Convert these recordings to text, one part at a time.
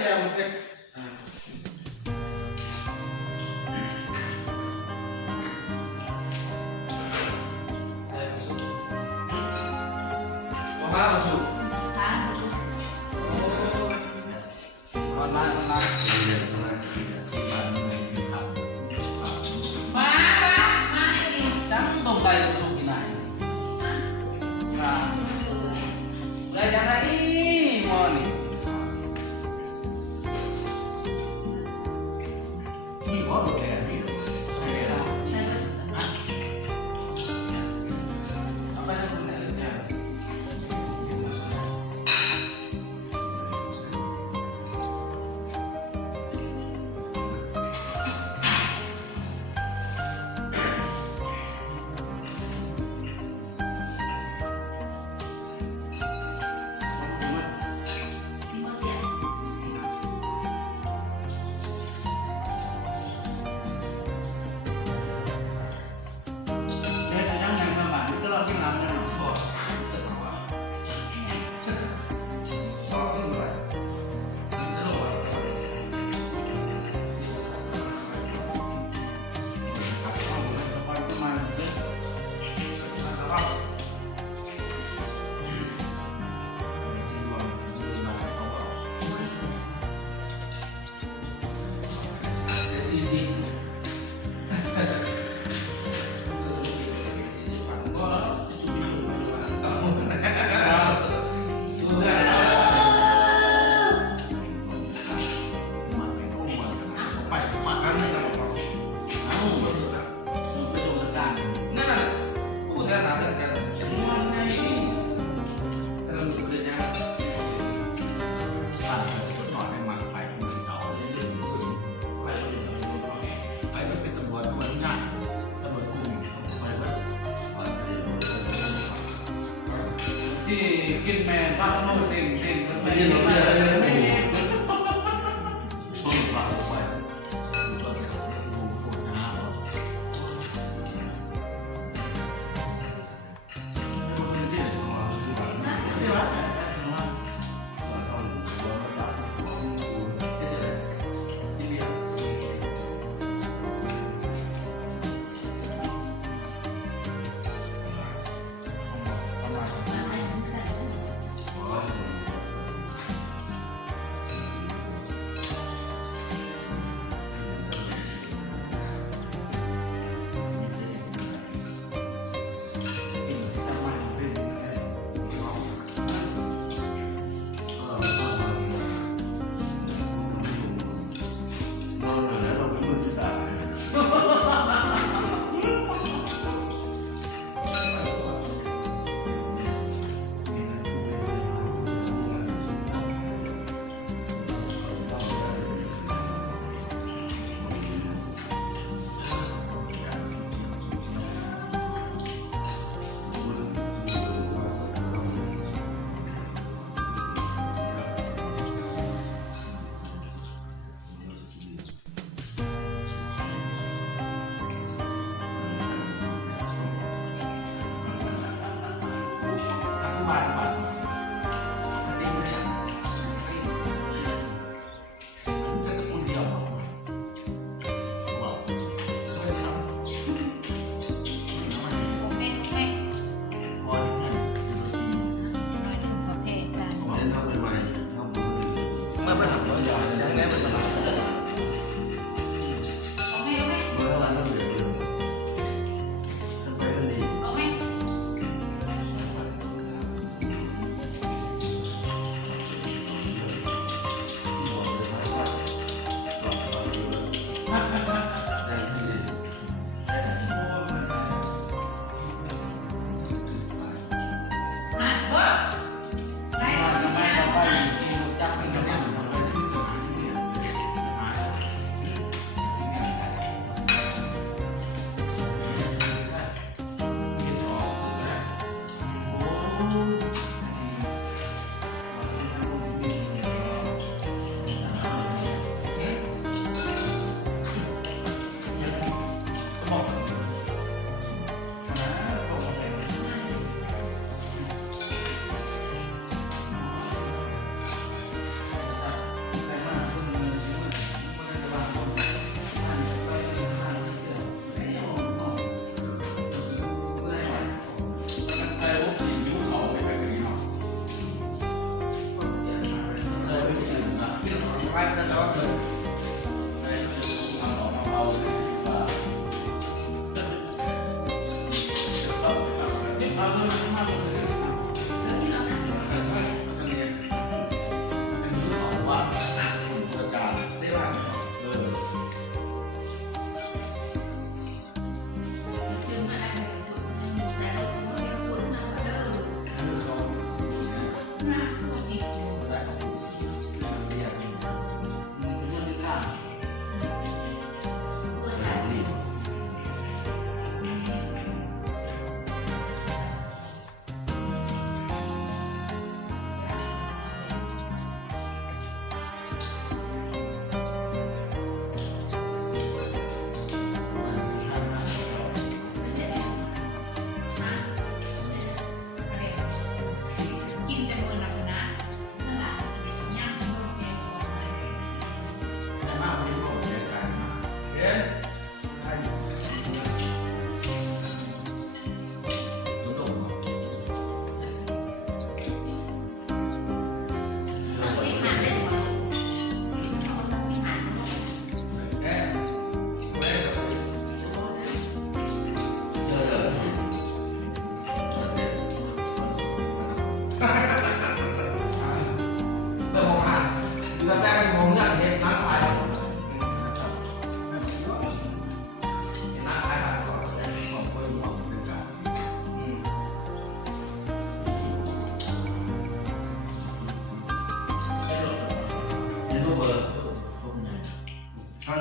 แก้วมันเป็นมาประชุมออนไลน์มาสิจังตรงใจประชุมที่ไหนเลยจะได้มอนี่นี่บอสดูแลนี่ใช่ไหมล่ะเอาไปให้คนไหนเนี่ยที่กินแมนบ้านโน้ตสิ่งไม่กินไม่ไม่ต้นปลาไป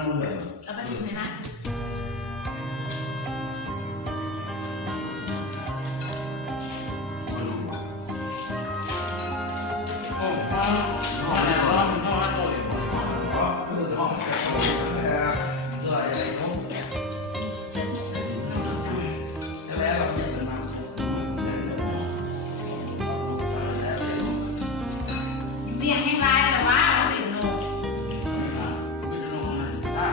มือเลย เราไปถึงไหนนะ โอ้มาเนี่ยร้อนก็มาตัวเอง ก็คือห้องแล้วก็อะไรนู้นแล้วเราเนี่ยมันมา เบี่ยงให้ร้ายแต่ว่าเราเห็นโน ไม่จะลงมาอ่ะ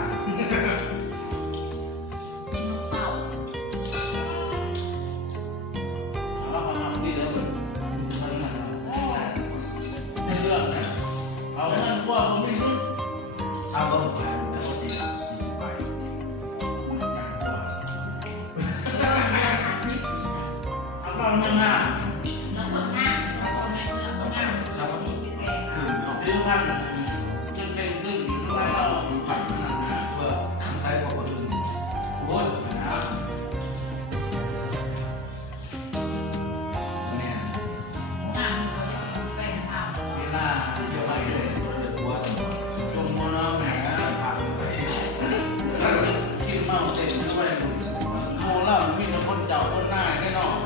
เฝ้า เราทำดีแล้วเลยทำงานในเรื่องนะเอาเงินพวกผมไม่รู้ ชาวบ้านแขวนแล้วก็สี่ไป เอาบ้างยังไง แล้วคนหน้าคนในเมืองเขางามสีเป็นแดง เรื่องมันยังเป็นเรื่องอยู่ด้วยเรา อยู่ผ่านขนาดนั้นเพื่อใช้กับคนอื่น โอ้ยนะ เนี่ย งามเลยสีแดงขาว เวลา เดี๋ยวไปเลยตัวจะตัว จงมโนแหม ผ่านไป กินเมาเต็มด้วยโมเล่ามีแต่คนเจ้าคนหน้าแน่นอน